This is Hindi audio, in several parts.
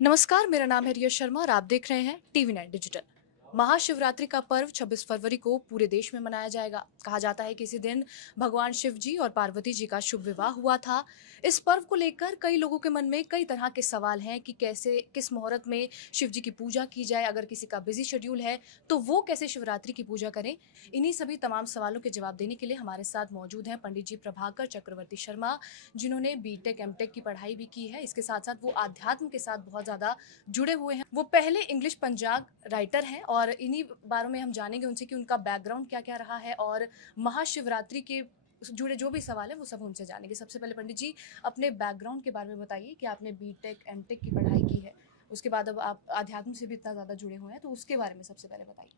नमस्कार, मेरा नाम है रिया शर्मा और आप देख रहे हैं टीवी 9 डिजिटल। महाशिवरात्रि का पर्व 26 फरवरी को पूरे देश में मनाया जाएगा। कहा जाता है कि इसी दिन भगवान शिव जी और पार्वती जी का शुभ विवाह हुआ था। इस पर्व को लेकर कई लोगों के मन में कई तरह के सवाल हैं कि कैसे किस मुहूर्त में शिव जी की पूजा की जाए। अगर किसी का बिजी शेड्यूल है तो वो कैसे शिवरात्रि की पूजा करें। इन्हीं सभी तमाम सवालों के जवाब देने के लिए हमारे साथ मौजूद हैं पंडित जी प्रभाकर चक्रवर्ती शर्मा, जिन्होंने बीटेक एमटेक की पढ़ाई भी की है। इसके साथ साथ वो आध्यात्म के साथ बहुत ज़्यादा जुड़े हुए हैं। वो पहले इंग्लिश पंजाब राइटर हैं और इन्हीं बारों में हम जानेंगे उनसे कि उनका बैकग्राउंड क्या-क्या रहा है और महाशिवरात्रि के जुड़े जो भी सवाल है वो सब उनसे जानेंगे। सबसे पहले पंडित जी अपने बैकग्राउंड के बारे में बताइए कि आपने बीटेक, एमटेक की पढ़ाई की है। उसके बाद अब आप आध्यात्म से भी इतना ज़्यादा जुड़े हुए हैं, तो उसके बारे में सबसे पहले बताइए।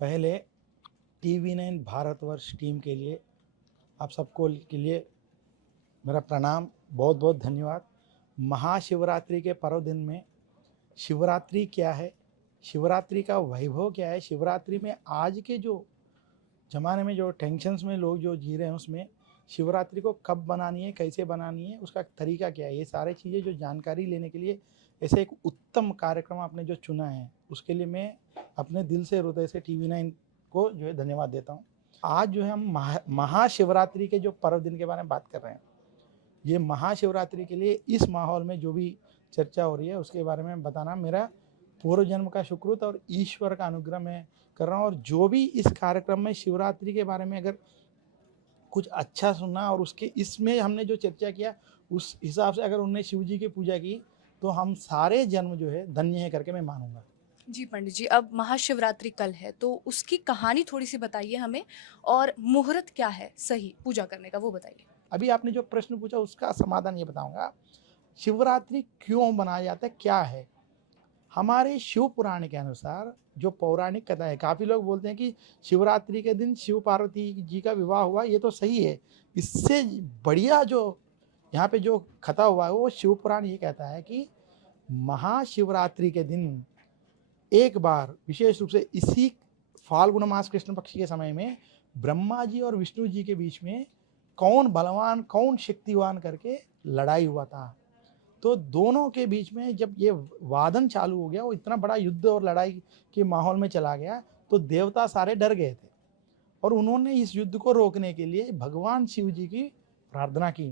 पहले टीवी 9 भारतवर्ष टीम के लिए आप सबको के लिए मेरा प्रणाम, बहुत बहुत धन्यवाद। महाशिवरात्रि के पर्व दिन में शिवरात्रि क्या है, शिवरात्रि का वैभव क्या है, शिवरात्रि में आज के जो ज़माने में जो टेंशन्स में लोग जो जी रहे हैं उसमें शिवरात्रि को कब बनानी है, कैसे बनानी है, उसका तरीका क्या है, ये सारी चीज़ें जो जानकारी लेने के लिए ऐसे एक उत्तम कार्यक्रम आपने जो चुना है उसके लिए मैं अपने दिल से हृदय से टीवी 9 को जो है धन्यवाद देता हूँ। आज जो है हम महाशिवरात्रि के जो पर्व दिन के बारे में बात कर रहे हैं। ये महाशिवरात्रि के लिए इस माहौल में जो भी चर्चा हो रही है उसके बारे में बताना मेरा पूर्व जन्म का सुकृत और ईश्वर का अनुग्रह मैं कर रहा हूँ। और जो भी इस कार्यक्रम में शिवरात्रि के बारे में अगर कुछ अच्छा सुना और उसके इसमें हमने जो चर्चा किया उस हिसाब से अगर उनने शिव जी की पूजा की तो हम सारे जन्म जो है धन्य है करके मैं मानूंगा। जी पंडित जी, अब महाशिवरात्रि कल है, तो उसकी कहानी थोड़ी-सी बताइए हमें और मुहूर्त क्या है सही पूजा करने का, वो बताइए? अभी आपने जो प्रश्न पूछा उसका समाधान ये बताऊंगा। शिवरात्रि क्यों मनाया जाता है, क्या है? हमारे शिव पुराण के अनुसार जो पौराणिक कथा है, काफ़ी लोग बोलते हैं कि शिवरात्रि के दिन शिव पार्वती जी का विवाह हुआ, ये तो सही है। इससे बढ़िया जो यहाँ पे जो कथा हुआ है वो शिव पुराण ये कहता है कि महाशिवरात्रि के दिन एक बार विशेष रूप से इसी फाल्गुन मास कृष्ण पक्ष के समय में ब्रह्मा जी और विष्णु जी के बीच में कौन बलवान कौन शक्तिवान करके लड़ाई हुआ था। तो दोनों के बीच में जब ये वादन चालू हो गया, वो इतना बड़ा युद्ध और लड़ाई के माहौल में चला गया, तो देवता सारे डर गए थे और उन्होंने इस युद्ध को रोकने के लिए भगवान शिव जी की प्रार्थना की।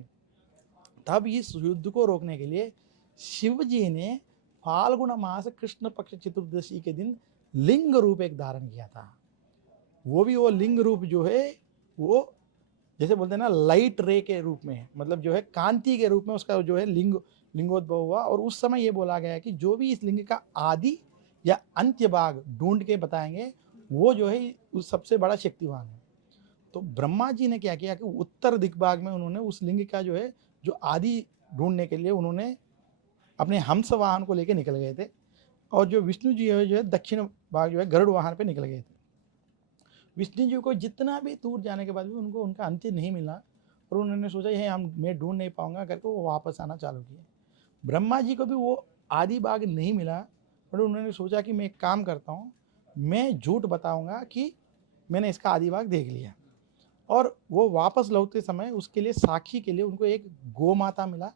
तब इस युद्ध को रोकने के लिए शिव जी ने फाल्गुन मास कृष्ण पक्ष चतुर्दशी के दिन लिंग रूप एक धारण किया था। वो लिंग रूप जो है वो जैसे बोलते हैं ना लाइट रे के रूप में, मतलब जो है कांति के रूप में उसका जो है लिंगोद्भव हुआ। और उस समय ये बोला गया है कि जो भी इस लिंग का आदि या अंत्य भाग ढूंढ के बताएंगे वो जो है उस सबसे बड़ा शक्तिवान है। तो ब्रह्मा जी ने क्या किया कि उत्तर दिग्भाग में उन्होंने उस लिंग का जो है जो आदि ढूंढने के लिए उन्होंने अपने हंस वाहन को लेकर निकल गए थे। और जो विष्णु जी है जो है दक्षिण भाग जो है गरुड़ वाहन पे निकल गए थे। विष्णु जी को जितना भी दूर जाने के बाद भी उनको उनका अंत्य नहीं मिला और उन्होंने सोचा ये हम मैं ढूंढ नहीं पाऊंगा करके वो वापस आना चालू किया। ब्रह्मा जी को भी वो आदि बाग नहीं मिला और उन्होंने सोचा कि मैं एक काम करता हूँ, मैं झूठ बताऊंगा कि मैंने इसका आदि बाग देख लिया। और वो वापस लौटते समय उसके लिए साक्षी के लिए उनको एक गौ माता मिला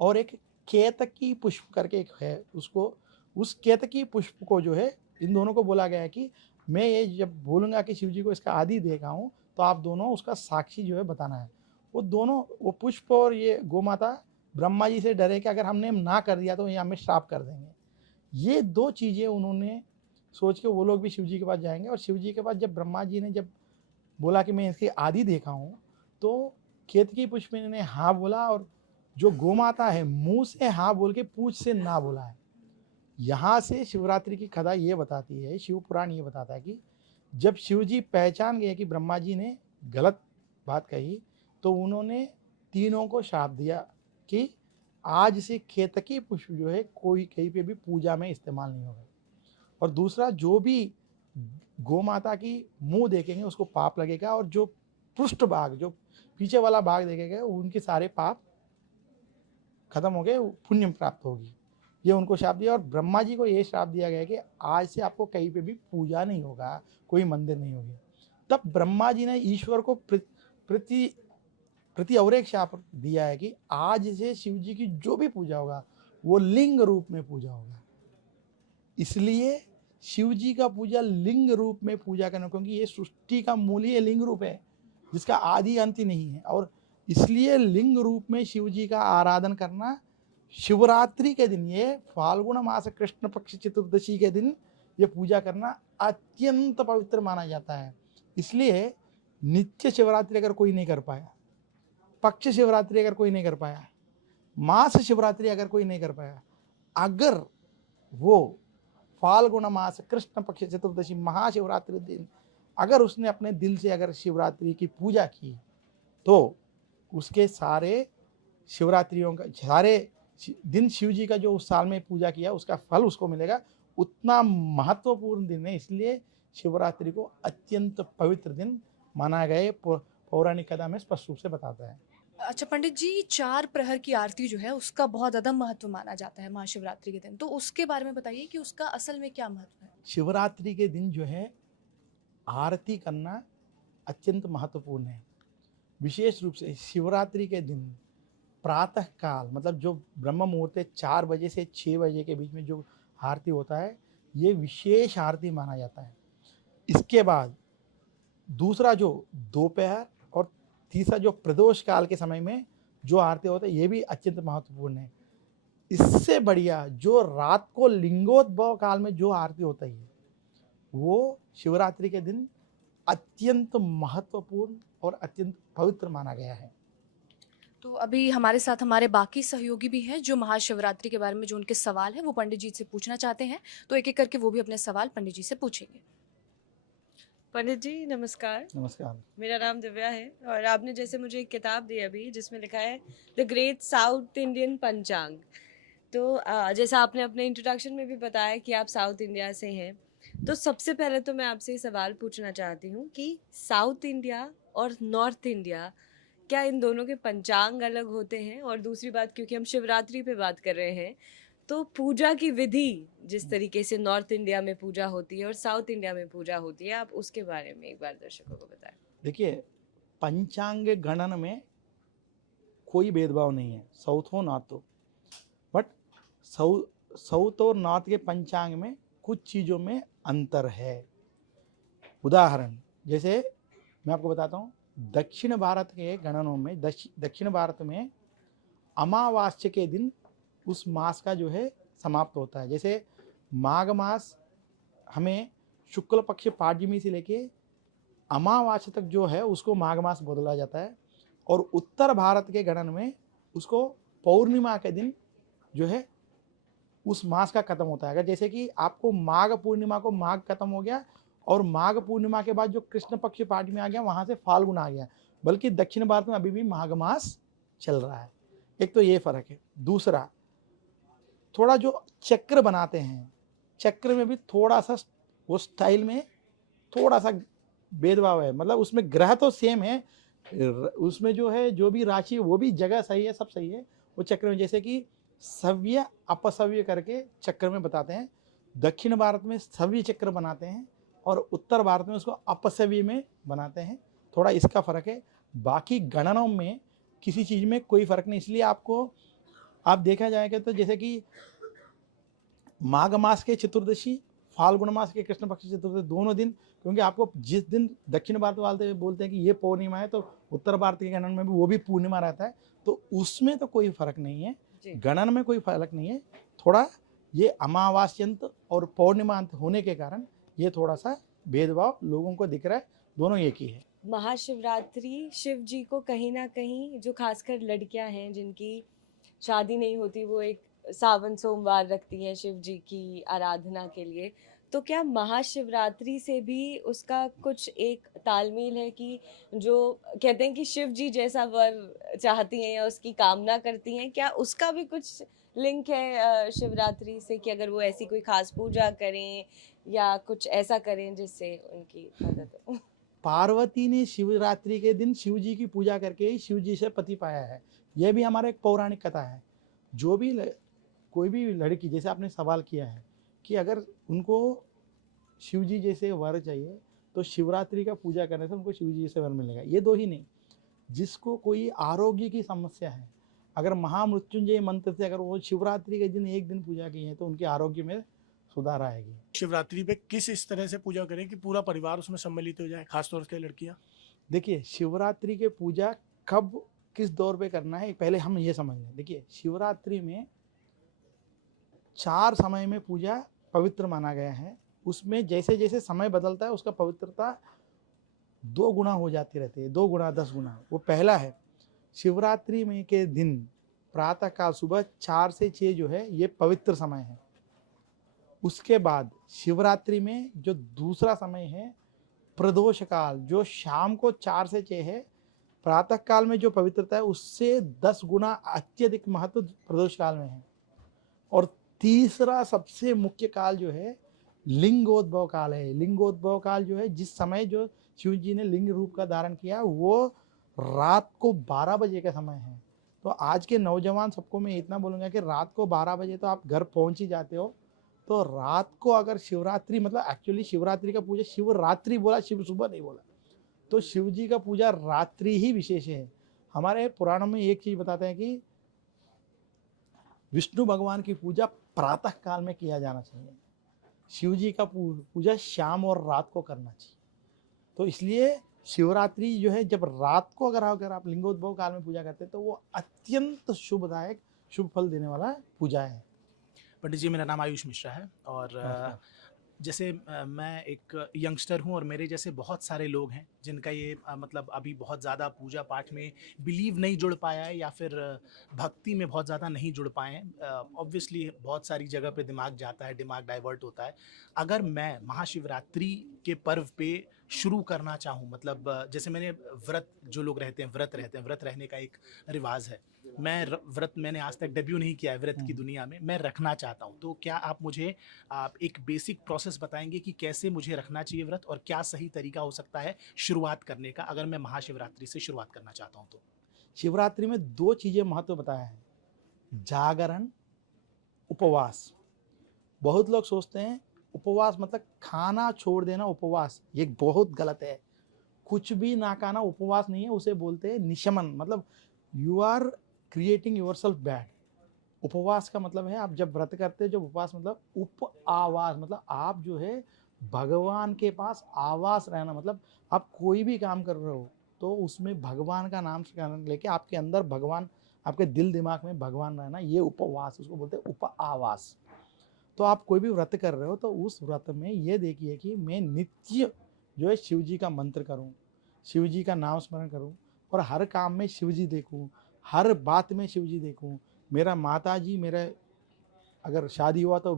और एक केतकी पुष्प करके एक है, उसको उस केतकी पुष्प को जो है इन दोनों को बोला गया है कि मैं ये जब बोलूँगा कि शिव जी को इसका आदि देखा हूँ तो आप दोनों उसका साक्षी जो है बताना है। वो दोनों वो पुष्प और ये गौ माता ब्रह्मा जी से डरे कि अगर हमने ना कर दिया तो ये हमें श्राप कर देंगे। ये दो चीज़ें उन्होंने सोच के वो लोग भी शिव जी के पास जाएंगे और शिव जी के पास जब ब्रह्मा जी ने जब बोला कि मैं इसकी आदि देखा हूँ तो केतकी पुष्प ने हाँ बोला और जो गोमाता है मुंह से हाँ बोल के पूछ से ना बोला है। यहाँ से शिवरात्रि की कथा ये बताती है, शिव पुराण ये बताता है कि जब शिव जी पहचान गए कि ब्रह्मा जी ने गलत बात कही तो उन्होंने तीनों को शाप दिया कि आज से केतकी पुष्प जो है कोई कहीं पे भी पूजा में इस्तेमाल नहीं होगा। और दूसरा जो भी गौ माता की मुंह देखेंगे उसको पाप लगेगा और जो पृष्ठ भाग जो पीछे वाला भाग देखेगा उनके सारे पाप खत्म हो गए, पुण्य प्राप्त होगी। ये उनको श्राप दिया और ब्रह्मा जी को ये श्राप दिया गया कि आज से आपको कहीं पे भी पूजा नहीं होगा, कोई मंदिर नहीं होगी। तब ब्रह्मा जी ने ईश्वर को प्रति प्रति और एक शाप दिया है कि आज से शिव जी की जो भी पूजा होगा वो लिंग रूप में पूजा होगा। इसलिए शिव जी का पूजा लिंग रूप में पूजा करना, क्योंकि ये सृष्टि का मूल ही लिंग रूप है जिसका आदि अंत ही नहीं है। और इसलिए लिंग रूप में शिव जी का आराधन करना शिवरात्रि के दिन, ये फाल्गुन मास कृष्ण पक्ष चतुर्दशी के दिन ये पूजा करना अत्यंत पवित्र माना जाता है। इसलिए नित्य शिवरात्रि अगर कोई नहीं कर पाया, पक्ष शिवरात्रि अगर कोई नहीं कर पाया, मास शिवरात्रि अगर कोई नहीं कर पाया, अगर वो फाल्गुन मास कृष्ण पक्ष चतुर्दशी महाशिवरात्रि दिन अगर उसने अपने दिल से अगर शिवरात्रि की पूजा की, तो उसके सारे शिवरात्रियों का सारे दिन शिव जी का जो उस साल में पूजा किया उसका फल उसको मिलेगा। उतना महत्वपूर्ण दिन है, इसलिए शिवरात्रि को अत्यंत पवित्र दिन माना गया, पौराणिक कथा में स्पष्ट रूप से बताता है। अच्छा पंडित जी, 4 प्रहर की आरती जो है उसका बहुत ज़्यादा महत्व माना जाता है महाशिवरात्रि के दिन, तो उसके बारे में बताइए कि उसका असल में क्या महत्व है? शिवरात्रि के दिन जो है आरती करना अत्यंत महत्वपूर्ण है। विशेष रूप से शिवरात्रि के दिन प्रातः काल, मतलब जो ब्रह्म मुहूर्त 4 बजे से 6 बजे के बीच में जो आरती होता है, ये विशेष आरती माना जाता है। इसके बाद दूसरा जो दोपहर और तीसरा जो प्रदोष काल के समय में जो आरती होता है, ये भी अत्यंत महत्वपूर्ण है। इससे बढ़िया जो रात को लिंगोद्भव काल में जो आरती होता है, वो शिवरात्रि के दिन अत्यंत महत्वपूर्ण और अत्यंत पवित्र माना गया है। तो अभी हमारे साथ हमारे बाकी सहयोगी भी हैं जो महाशिवरात्रि के बारे में जो उनके सवाल हैं वो पंडित जी से पूछना चाहते हैं, तो एक-एक करके वो भी अपने सवाल पंडित जी से पूछेंगे। पंडित जी नमस्कार। नमस्कार। मेरा नाम दिव्या है और आपने जैसे मुझे एक किताब दी अभी जिसमें लिखा है द ग्रेट साउथ इंडियन पंचांग। तो जैसा आपने अपने इंट्रोडक्शन में भी बताया कि आप साउथ इंडिया से हैं, तो सबसे पहले तो मैं आपसे ये सवाल पूछना चाहती हूँ कि साउथ इंडिया और नॉर्थ इंडिया, क्या इन दोनों के पंचांग अलग होते हैं? और दूसरी बात, क्योंकि हम शिवरात्रि पे बात कर रहे हैं, तो पूजा की विधि जिस तरीके से नॉर्थ इंडिया में पूजा होती है और साउथ इंडिया में पूजा होती है, आप उसके बारे में एक बार दर्शकों को बताएं। देखिए, पंचांग गणन में कोई भेदभाव नहीं है, साउथ हो नॉर्थ हो, बट साउथ और नॉर्थ के पंचांग में कुछ चीज़ों में अंतर है। उदाहरण जैसे मैं आपको बताता हूँ, दक्षिण भारत के गणनों में दक्षिण भारत में अमावास्या के दिन उस मास का जो है समाप्त होता है। जैसे माघ मास हमें शुक्ल पक्ष पाड्यमी से लेके अमावास्या तक जो है उसको माघ मास बोला जाता है, और उत्तर भारत के गणन में उसको पौर्णिमा के दिन जो है उस मास का खत्म होता है। अगर जैसे कि आपको माघ पूर्णिमा को माघ खत्म हो गया और माघ पूर्णिमा के बाद जो कृष्ण पक्ष पाड्यमी आ गया, वहाँ से फाल्गुन आ गया, बल्कि दक्षिण भारत में अभी भी माघ मास चल रहा है। एक तो ये फर्क है। दूसरा, थोड़ा जो चक्र बनाते हैं, चक्र में भी थोड़ा सा वो स्टाइल में थोड़ा सा भेदभाव है। मतलब उसमें ग्रह तो सेम है, उसमें जो है जो भी राशि वो भी जगह सही है, सब सही है। वो चक्र में जैसे कि सव्य अपसव्य करके चक्र में बताते हैं। दक्षिण भारत में सव्य चक्र बनाते हैं और उत्तर भारत में उसको अपसव्य में बनाते हैं। थोड़ा इसका फर्क है। बाकी गणनों में किसी चीज़ में कोई फर्क नहीं। इसलिए आपको आप देखा जाएगा तो जैसे कि माघ मास के चतुर्दशी, फाल्गुन मास के कृष्ण पक्ष चतुर्दशी, दोनों दिन, क्योंकि आपको जिस दिन दक्षिण भारत वाले बोलते हैं कि ये पूर्णिमा है, तो उत्तर भारत के गणन में भी वो भी पूर्णिमा रहता है, तो उसमें तो कोई फर्क नहीं है। गणन में कोई फर्क नहीं है। थोड़ा ये अमावास्यंत और पौर्णिमांत होने के कारण ये थोड़ा सा भेदभाव लोगों को दिख रहा है, दोनों एक ही है। महाशिवरात्रि शिव जी को कहीं ना कहीं, जो खासकर लड़कियां हैं जिनकी शादी नहीं होती, वो एक सावन सोमवार रखती हैं शिव जी की आराधना के लिए, तो क्या महाशिवरात्रि से भी उसका कुछ एक तालमेल है कि जो कहते हैं कि शिव जी जैसा वर चाहती हैं या उसकी कामना करती हैं, क्या उसका भी कुछ लिंक है शिवरात्रि से, कि अगर वो ऐसी कोई खास पूजा करें या कुछ ऐसा करें जिससे उनकी मदद हो? पार्वती ने शिवरात्रि के दिन शिव जी की पूजा करके ही शिव जी से पति पाया है। यह भी हमारा एक पौराणिक कथा है। जो भी कोई भी लड़की, जैसे आपने सवाल किया है कि अगर उनको शिव जी जैसे वर चाहिए तो शिवरात्रि का पूजा करने से उनको शिव जी जैसे वर मिलेगा। ये दो ही नहीं, जिसको कोई आरोग्य की समस्या है, अगर महामृत्युंजय मंत्र से अगर वो शिवरात्रि के दिन एक दिन पूजा की है तो उनके आरोग्य में सुधार आएगी। शिवरात्रि पे किस इस तरह से पूजा करें कि पूरा परिवार उसमें सम्मिलित हो जाए, खासतौर से लड़कियां? देखिए, शिवरात्रि के पूजा कब किस दौर पे करना है पहले हम ये समझ लें। देखिए, शिवरात्रि में 4 समय में पूजा पवित्र माना गया है। उसमें जैसे जैसे समय बदलता है उसका पवित्रता 2 गुना हो जाती रहती है, 2 गुना 10 गुना। वो पहला है शिवरात्रि में के दिन प्रातः काल सुबह 4 से 6 जो है ये पवित्र समय है। उसके बाद शिवरात्रि में जो दूसरा समय है प्रदोष काल, जो शाम को 4 से 6 है, प्रातः काल में जो पवित्रता है उससे 10 गुना अत्यधिक महत्व प्रदोष काल में है। और तीसरा सबसे मुख्य काल जो है लिंगोद्भव काल है। लिंगोद्भव काल जो है जिस समय जो शिव जी ने लिंग रूप का धारण किया वो रात को 12 बजे का समय है। तो आज के नौजवान सबको मैं इतना बोलूँगा कि रात को 12 बजे तो आप घर पहुँच ही जाते हो। तो रात को अगर शिवरात्रि मतलब एक्चुअली शिवरात्रि का पूजा शिवरात्रि बोला, शिव सुबह नहीं बोला। तो शिव जी का पूजा रात्रि ही विशेष है। हमारे पुराणों में एक चीज़ बताते हैं कि विष्णु भगवान की पूजा प्रातः काल में किया जाना चाहिए, शिव जी का पूजा शाम और रात को करना चाहिए। तो इसलिए शिवरात्रि जो है जब रात को अगर आप लिंगोद्भव काल में पूजा करते हैं तो वो अत्यंत शुभदायक शुभ फल देने वाला पूजा है। पंडित जी, मेरा नाम आयुष मिश्रा है और जैसे मैं एक यंगस्टर हूं और मेरे जैसे बहुत सारे लोग हैं जिनका ये मतलब अभी बहुत ज़्यादा पूजा पाठ में बिलीव नहीं जुड़ पाया है या फिर भक्ति में बहुत ज़्यादा नहीं जुड़ पाए हैं। ऑब्वियसली बहुत सारी जगह पे दिमाग जाता है, दिमाग डाइवर्ट होता है। अगर मैं महाशिवरात्रि के पर्व पे शुरू करना चाहूँ, मतलब जैसे मैंने व्रत, जो लोग रहते हैं व्रत रहते हैं, व्रत रहने का एक रिवाज है। व्रत मैंने आज तक डेब्यू नहीं किया है व्रत की दुनिया में, मैं रखना चाहता हूँ। तो क्या आप मुझे एक बेसिक प्रोसेस बताएंगे कि कैसे मुझे रखना चाहिए व्रत और क्या सही तरीका हो सकता है शुरुआत करने का, अगर मैं महाशिवरात्रि से शुरुआत करना चाहता हूँ तो? शिवरात्रि में 2 चीज़ें महत्व बताया है, जागरण, उपवास। बहुत लोग सोचते हैं उपवास मतलब खाना छोड़ देना उपवास, ये बहुत गलत है। कुछ भी ना खाना उपवास नहीं है, उसे बोलते हैं निशमन। मतलब you are creating yourself bad. उपवास का मतलब है आप जब व्रत करते हो, जब उपवास मतलब उप आवास, मतलब आप जो है भगवान के पास आवास रहना। मतलब आप कोई भी काम कर रहे हो तो उसमें भगवान का नाम लेके आपके अंदर भगवान, आपके दिल दिमाग में भगवान रहना, ये उपवास, उसको बोलते हैं उप आवास। तो आप कोई भी व्रत कर रहे हो तो उस व्रत में ये देखिए कि मैं नित्य जो है शिव जी का मंत्र करूं, शिव जी का नाम स्मरण करूं और हर काम में शिव जी देखूं, हर बात में शिव जी देखूं। मेरा माता जी, मेरा अगर शादी हुआ तो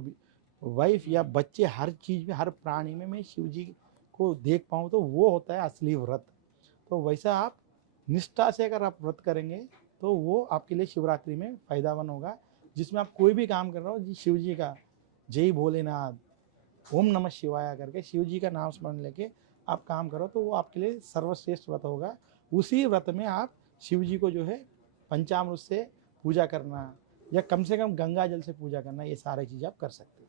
वाइफ या बच्चे, हर चीज़ में, हर प्राणी में मैं शिव जी को देख पाऊँ, तो वो होता है असली व्रत। तो वैसा आप निष्ठा से अगर आप व्रत करेंगे तो वो आपके लिए शिवरात्रि में फ़ायदामंद होगा। जिसमें आप कोई भी काम कर रहे हो जी शिव जी का जय भोलेनाथ, ओम नमः शिवाय करके शिव जी का नाम स्मरण लेके आप काम करो तो वो आपके लिए सर्वश्रेष्ठ व्रत होगा। उसी व्रत में आप शिव जी को जो है पंचामृत से पूजा करना या कम से कम गंगा जल से पूजा करना, ये सारी चीज़ आप कर सकते हैं।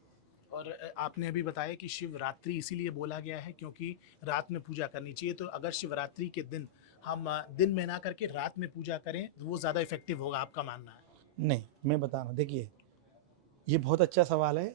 और आपने अभी बताया कि शिवरात्रि इसीलिए बोला गया है क्योंकि रात में पूजा करनी चाहिए। तो अगर शिवरात्रि के दिन हम दिन में ना करके रात में पूजा करें तो वो ज़्यादा इफेक्टिव होगा, आपका मानना है? नहीं, मैं बता रहा हूँ, देखिए ये बहुत अच्छा सवाल है।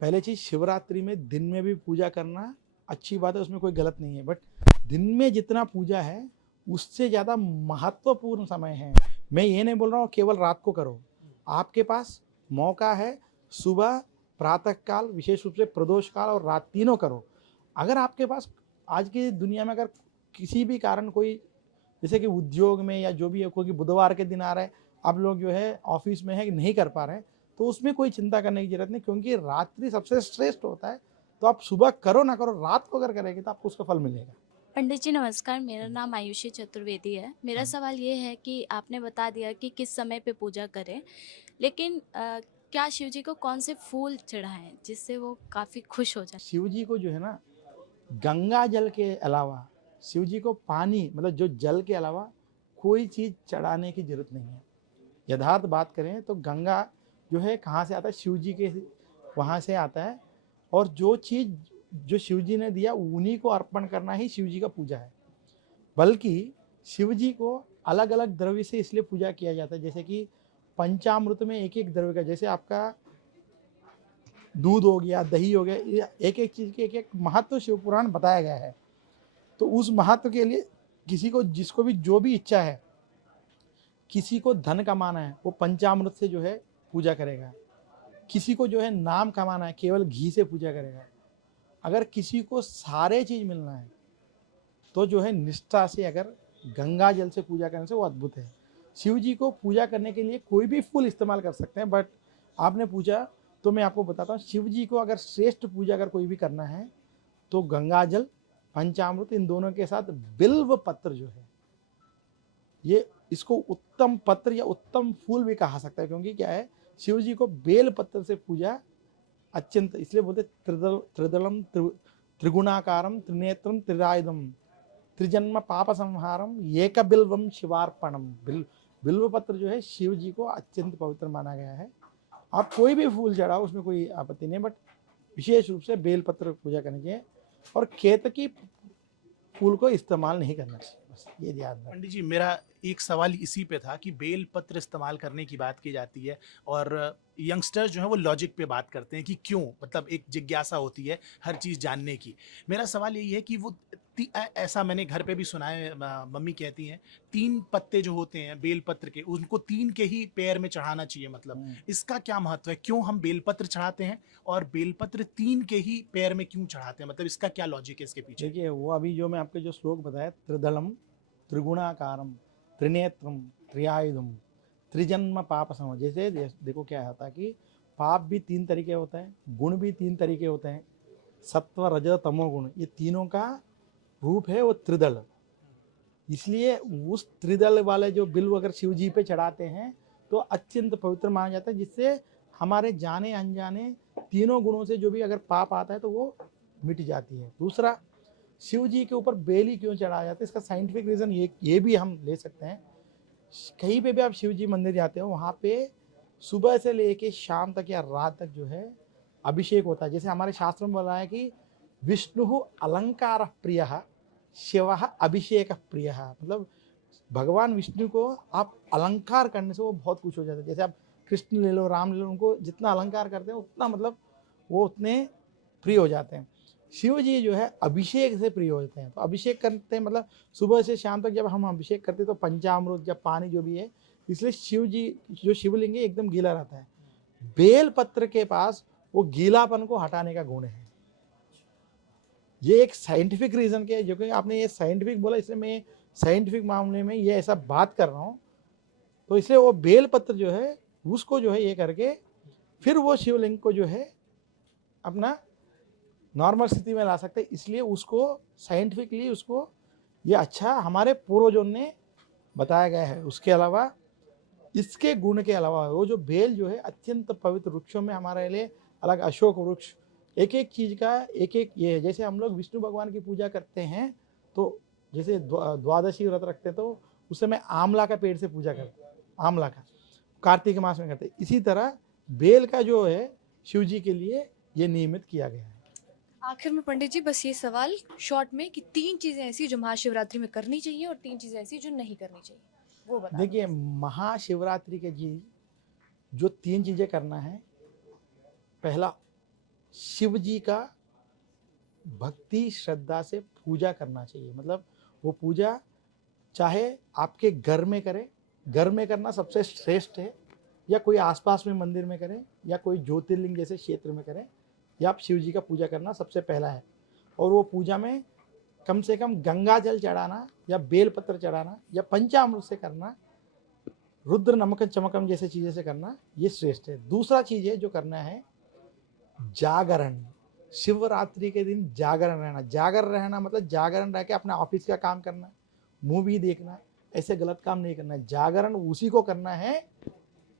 पहले चीज़, शिवरात्रि में दिन में भी पूजा करना अच्छी बात है, उसमें कोई गलत नहीं है। बट दिन में जितना पूजा है उससे ज़्यादा महत्वपूर्ण समय है। मैं ये नहीं बोल रहा हूँ केवल रात को करो, आपके पास मौका है सुबह, प्रातः काल, विशेष रूप से प्रदोष काल और रात, तीनों करो। अगर आपके पास आज की दुनिया में अगर किसी भी कारण कोई, जैसे कि उद्योग में या जो भी है, कोई बुधवार के दिन आ रहा है, आप लोग जो है ऑफिस में है नहीं कर पा रहे हैं, तो उसमें कोई चिंता करने की जरूरत नहीं, क्योंकि रात्रि सबसे श्रेष्ठ होता है। तो आप सुबह करो ना करो, रात को अगर करेंगे तो आपको उसका फल मिलेगा। पंडित जी नमस्कार, मेरा नाम आयुषी चतुर्वेदी है। मेरा सवाल ये है कि आपने बता दिया कि किस समय पे पूजा करें, लेकिन क्या शिव जी को कौन से फूल चढ़ाएं जिससे वो काफ़ी खुश हो जाए? शिव जी को जो है ना, गंगा जल के अलावा शिव जी को पानी, मतलब जो जल के अलावा कोई चीज़ चढ़ाने की जरूरत नहीं है। यथार्थ बात करें तो गंगा जो है कहाँ से आता है, शिव जी के वहाँ से आता है। और जो चीज़ जो शिव जी ने दिया उन्हीं को अर्पण करना ही शिव जी का पूजा है। बल्कि शिव जी को अलग अलग द्रव्य से इसलिए पूजा किया जाता है, जैसे कि पंचामृत में एक एक द्रव्य का, जैसे आपका दूध हो गया, दही हो गया, ये एक एक चीज के एक एक महत्व शिव पुराण बताया गया है। तो उस महत्व के लिए किसी को, जिसको भी जो भी इच्छा है, किसी को धन कमाना है वो पंचामृत से जो है पूजा करेगा, किसी को जो है नाम कमाना है केवल घी से पूजा करेगा, अगर किसी को सारे चीज मिलना है तो जो है निष्ठा से अगर गंगा जल से पूजा करने से वो अद्भुत है। शिव जी को पूजा करने के लिए कोई भी फूल इस्तेमाल कर सकते हैं, बट आपने पूछा तो मैं आपको बताता हूँ, शिव जी को अगर श्रेष्ठ पूजा अगर कोई भी करना है तो गंगा जल, पंचामृत, इन दोनों के साथ बिल्व पत्र जो है, ये इसको उत्तम पत्र या उत्तम फूल भी कहा सकता है, क्योंकि क्या है, शिव जी को बेल पत्र से पूजा अत्यंत, इसलिए बोलते त्रिदलम त्रिगुणाकारम त्रिनेत्रम त्रिरायुधम त्रिजन्म पाप संहारम एक बिल्वम शिवार्पणम। बिल्व पत्र जो है शिव जी को अत्यंत पवित्र माना गया है। आप कोई भी फूल चढ़ाओ उसमें कोई आपत्ति नहीं, बट विशेष रूप से बेल पत्र पूजा करनी चाहिए और केतकी फूल को इस्तेमाल नहीं करना चाहिए, बस ये ध्यान रखना। पंडित जी, मेरा एक सवाल इसी पे था कि बेल पत्र इस्तेमाल करने की बात की जाती है और यंगस्टर्स जो है वो लॉजिक पे बात करते हैं कि क्यों, मतलब एक जिज्ञासा होती है हर चीज़ जानने की। मेरा सवाल यही है कि वो ऐसा मैंने घर पे भी सुना है, मम्मी कहती हैं 3 पत्ते जो होते हैं बेल पत्र के, उनको 3 के ही पैर में चढ़ाना चाहिए, मतलब इसका क्या महत्व है? क्यों हम बेलपत्र चढ़ाते हैं और बेलपत्र 3 के ही पैर में क्यों चढ़ाते हैं, मतलब इसका क्या लॉजिक है इसके पीछे? देखिए, वो अभी जो मैं आपके जो श्लोक बताया, त्रिदलम त्रिगुणाकारम त्रिनेत्रम त्रियायुधम त्रिजन्म पाप सम, जैसे देखो क्या होता है कि पाप भी 3 तरीके होता है, गुण भी 3 तरीके होते हैं, सत्व रज तमो गुण, ये तीनों का रूप है वो त्रिदल। इसलिए उस त्रिदल वाले जो बिल्व अगर शिव जी पे चढ़ाते हैं तो अत्यंत पवित्र माना जाता है, जिससे हमारे जाने अनजाने तीनों गुणों से जो भी अगर पाप आता है तो वो मिट जाती है। दूसरा, शिव जी के ऊपर बेली क्यों चढ़ाया जाता है, इसका साइंटिफिक रीज़न ये भी हम ले सकते हैं। कहीं पे भी आप शिव जी मंदिर जाते हो, वहाँ पे सुबह से लेके शाम तक या रात तक जो है अभिषेक होता है। जैसे हमारे शास्त्र में बोला है कि विष्णु अलंकार प्रिय शिव अभिषेक प्रिय, मतलब भगवान विष्णु को आप अलंकार करने से वो बहुत कुछ हो जाता है। जैसे आप कृष्ण ले लो, राम ले लो, उनको जितना अलंकार करते हैं उतना मतलब वो उतने प्रिय हो जाते हैं। शिव जी जो है अभिषेक से प्रिय होते हैं, तो अभिषेक करते हैं, मतलब सुबह से शाम तक जब हम अभिषेक करते हैं तो पंचामृत या पानी जो भी है, इसलिए शिव जी जो शिवलिंग है एकदम गीला रहता है। बेल पत्र के पास वो गीलापन को हटाने का गुण है। ये एक साइंटिफिक रीजन के, जो कि आपने ये साइंटिफिक बोला, इसलिए मैं साइंटिफिक मामले में ये ऐसा बात कर रहा हूँ। तो इसलिए वो बेल पत्र जो है उसको जो है ये करके फिर वो शिवलिंग को जो है अपना नॉर्मल स्थिति में ला सकते हैं। इसलिए उसको साइंटिफिकली उसको ये अच्छा हमारे पूर्वजों ने बताया गया है। उसके अलावा इसके गुण के अलावा वो जो बेल जो है अत्यंत पवित्र वृक्षों में हमारे लिए अलग अशोक वृक्ष, एक एक चीज़ का एक एक ये है। जैसे हम लोग विष्णु भगवान की पूजा करते हैं तो जैसे द्वादशी व्रत रखते हैं तो उस समय आंवला का पेड़ से पूजा करते हैं, आंवला का कार्तिक मास में करते हैं। इसी तरह बेल का जो है शिव जी के लिए ये नियमित किया गया है। आखिर में पंडित जी बस ये सवाल शॉर्ट में कि 3 चीजें ऐसी जो महाशिवरात्रि में करनी चाहिए और 3 चीजें ऐसी जो नहीं करनी चाहिए, वो बता दीजिए। देखिए, महाशिवरात्रि के जी जो 3 चीज़ें करना है, पहला शिव जी का भक्ति श्रद्धा से पूजा करना चाहिए। मतलब वो पूजा चाहे आपके घर में करें, घर में करना सबसे श्रेष्ठ है, या कोई आसपास में मंदिर में करें, या कोई ज्योतिर्लिंग जैसे क्षेत्र में करें, या आप शिव जी का पूजा करना सबसे पहला है। और वो पूजा में कम से कम गंगा जल चढ़ाना या बेलपत्र चढ़ाना या पंचामृत से करना, रुद्र नमकन चमकम जैसे चीज़ें से करना, ये श्रेष्ठ है। दूसरा चीज़ है जो करना है जागरण। शिवरात्रि के दिन जागरण रहना। जागर रहना मतलब जागरण रह के अपना ऑफिस का काम करना, मूवी देखना, ऐसे गलत काम नहीं करना है। जागरण उसी को करना है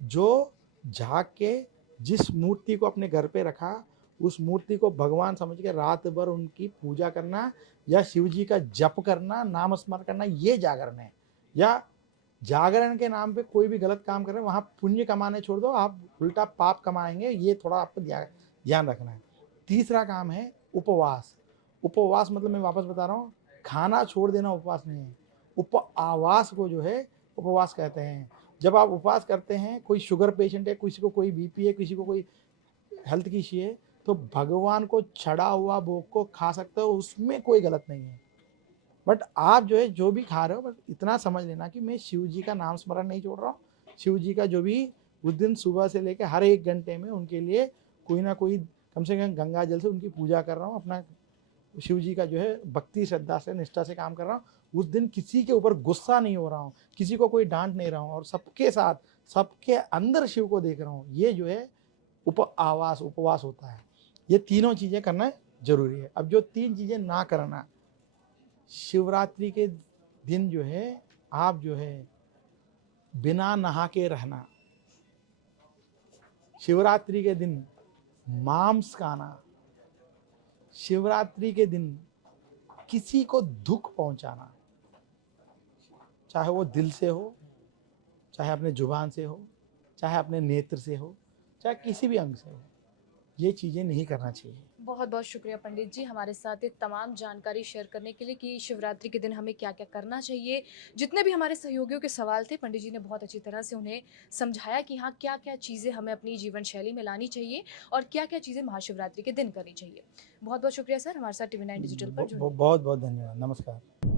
जो जाग के जिस मूर्ति को अपने घर पे रखा उस मूर्ति को भगवान समझ के रात भर उनकी पूजा करना या शिव जी का जप करना, नाम स्मरण करना, ये जागरण है। या जागरण के नाम पे कोई भी गलत काम कर रहे हैं, वहाँ पुण्य कमाने छोड़ दो, आप उल्टा पाप कमाएंगे, ये थोड़ा आपको ध्यान रखना है। तीसरा काम है उपवास। उपवास मतलब मैं वापस बता रहा हूँ, खाना छोड़ देना उपवास नहीं है। उपवास को जो है उपवास कहते हैं। जब आप उपवास करते हैं, कोई शुगर पेशेंट है, किसी को कोई बीपी है, किसी को कोई हेल्थ की इश्यू है, तो भगवान को चढ़ा हुआ भोग को खा सकते हो, उसमें कोई गलत नहीं है। बट आप जो है जो भी खा रहे हो, बस इतना समझ लेना कि मैं शिव जी का नाम स्मरण नहीं छोड़ रहा हूँ। शिव जी का जो भी उस दिन सुबह से लेकर हर 1 घंटे में उनके लिए कोई ना कोई कम से कम गंगा जल से उनकी पूजा कर रहा हूँ। अपना शिव जी का जो है भक्ति श्रद्धा से निष्ठा से काम कर रहा हूँ। उस दिन किसी के ऊपर गुस्सा नहीं हो रहा हूँ, किसी को कोई डांट नहीं रहा हूँ, और सबके साथ सबके अंदर शिव को देख रहा हूँ। ये जो है उपवास होता है। ये तीनों चीज़ें करना जरूरी है। अब जो 3 चीज़ें ना करना, शिवरात्रि के दिन जो है आप जो है बिना नहा के रहना, शिवरात्रि के दिन मांस खाना, शिवरात्रि के दिन किसी को दुख पहुंचाना, चाहे वो दिल से हो, चाहे अपने जुबान से हो, चाहे अपने नेत्र से हो, चाहे किसी भी अंग से हो, ये चीज़ें नहीं करना चाहिए। बहुत बहुत शुक्रिया पंडित जी हमारे साथ ये तमाम जानकारी शेयर करने के लिए कि शिवरात्रि के दिन हमें क्या क्या करना चाहिए। जितने भी हमारे सहयोगियों के सवाल थे, पंडित जी ने बहुत अच्छी तरह से उन्हें समझाया कि हाँ क्या क्या चीज़ें हमें अपनी जीवन शैली में लानी चाहिए और क्या क्या चीज़ें महाशिवरात्रि के दिन करनी चाहिए। बहुत बहुत शुक्रिया सर हमारे साथ TV9 डिजिटल पर जुड़ने के लिए। बहुत बहुत धन्यवाद। नमस्कार।